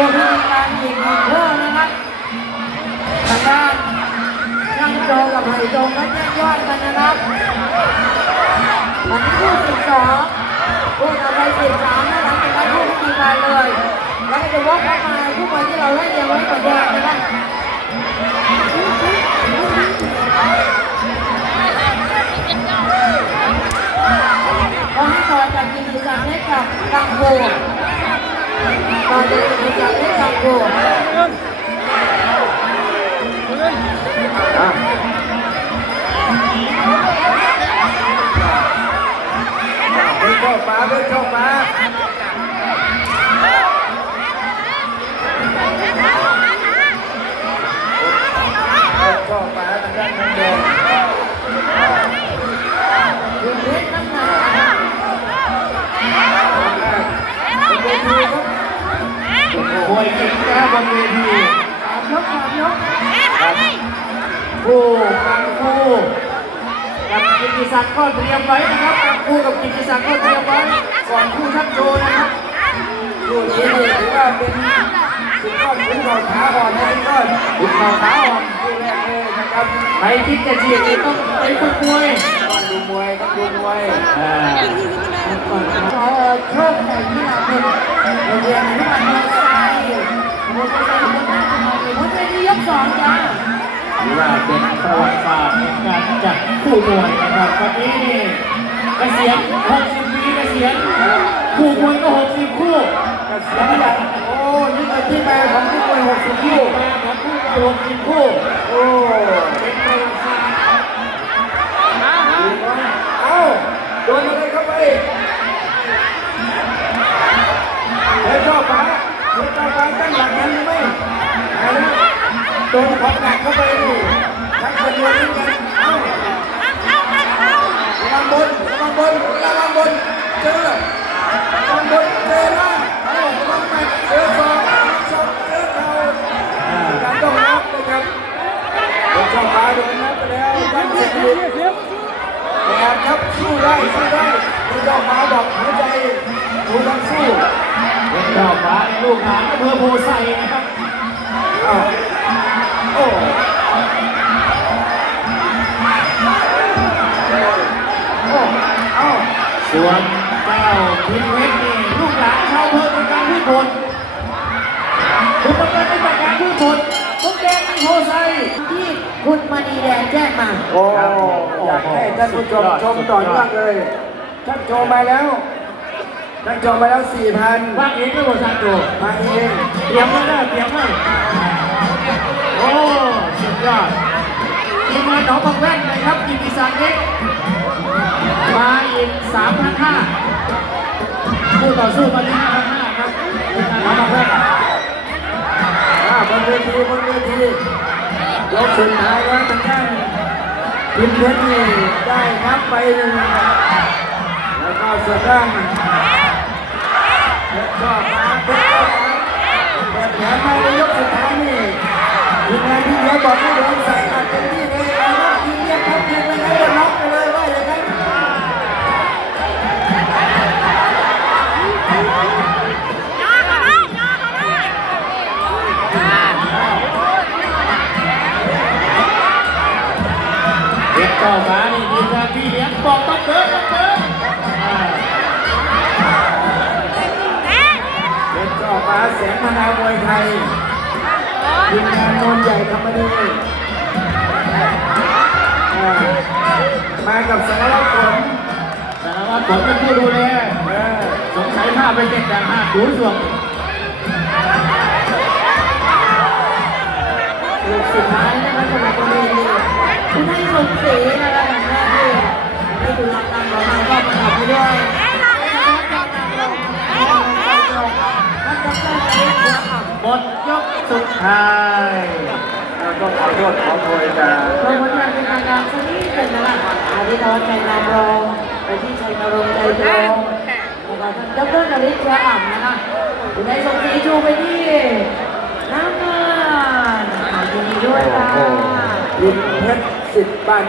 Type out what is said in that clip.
ผู้พิการอีกหนึ่งคู่นะครับทางด้านช่างโจกับไผ่โจก็แยกยอดกันนะครับวันนี้คู่สิบสองคู่ต่อไปสิบสามนะหลังจากนั้นคู่พิการเลย แล้วก็จะวอกเข้ามาคู่บอลที่เราไล่เรียงไว้ก่อนเดิมนะครับก็ให้ต่อจากกิติศักดิ์เล็กกับกังโกต่อจาก กิติศักดิ์เล็กกังโกอะเดินเข้าฟ้าเดินเข้าฟ้า มวยจริงนะบนเวทีสามยกสามยกคู่กังคู่กับกิติศักดิ์ก็เตรียมไว้นะครับกังคู่กับกิติศักดิ์ก็เตรียมไว้ก่อนคู่ชักโชว์นะครับคู่นี้เนี่ยถือว่าเป็นสุดยอดขุนเข่าขาอ่อนนะสุดยอดขุนเข่าขาอ่อนคู่แรกเลยนะครับใครคิดจะเชียร์นี่ต้องไปฝึกมวยต้องดู มวยต้องดูมวยอ่าขอโชคใส่ที่เราเป็นโรงเรียนอนุบาลเมืองไทยโรงเรียนอนุบาลเมืองไทยวันนี้ยกสองจ้าถือว่าเป็นประวัติศาสตร์ในการจัดคู่มวยนะครับวันนี้นี่เกษียณ60ปีเกษียณคู่มวยก็60คู่เกษียณอย่างโอ้นี่เป็นที่มาของคู่มวย60คู่มาของคู่มวย60คู่ ดนอะไรเข้าไปเฮ้ยชอบฟ้าเฮ้ยชอบฟ้าตั้งหลักกันหรือไม่เอาละโดนของหนักเข้าไปนี่ทั้งคนรวยเหมือนกันเอ้าระวังบนระวังบนระวังบนเจอ ได้สู้ได้โดนช่องฟ้าบอกหัวใจดูนักสู้โดนช่องฟ้าลูกหลานอำเภอโพไซนะครับอ้าโอ้โอ้เอ้าส่วนเจ้าพินเพชรนี่ลูกหลานชาวอำเภอเป็นการพืชผลคุณต้องการเป็นการพืชผลต้องแดงโพไซที่ คุณมณีแดงแจ้งมา โอ้อยากให้ท่านผู้ชมชมต่อเนื่องเลย ท่านชมมาแล้ว ท่านชมมาแล้วสี่พันว่างเองก็บริษัทอยู่มาเองเตรียมไว้ได้เตรียมไว้โอ้ สุดยอดทีมงานหนองบังแว่นนะครับกิติศักดิ์เล็กมาอีกสามพันห้าคู่ต่อสู้มาที่ห้า กสุดท้ายแล้วทางด้านพิมเพชรนี่ได้นับไปหนึ่งแล้วก็สด้านเพชรชอบมาเพชรชอบมาแบบแผนมาในยกสุดท้ายนี่ทีมงานที่เยอบอกให้โดนใส่ เด็กเก้ามานี่ทีมงานพี่เลี้ยงบอกต้องเดินต้องเดินอ่าเพชรชอมาแสงมนาวมวยไทยทีมงานนนใหญ่ธรรมดีมากับสารวัตรฝนสารวัตรผมเป็นผู้ดูแลสงสัยภาพไปเจ็ดจากห้าศูนย์ส่วน นสีนะคะแบบแรกที่ให้ดูรักรักของเราก็ประกอบได้วยหมดยกสุดท้ายแล้วก็ขอโทษขอโทษจ้าขอบคุณมากเป็นงการสักนิดหนึ่งนะคะอาทิตย์ทอนชัยนามรองไปที่ชัยนรงค์ใจโยงดรนริศเชื้ออ่ำนะคะอยู่ในทรงสีจูไปที่น้ำเงินยินดีด้วยค่ะเพชร 是吧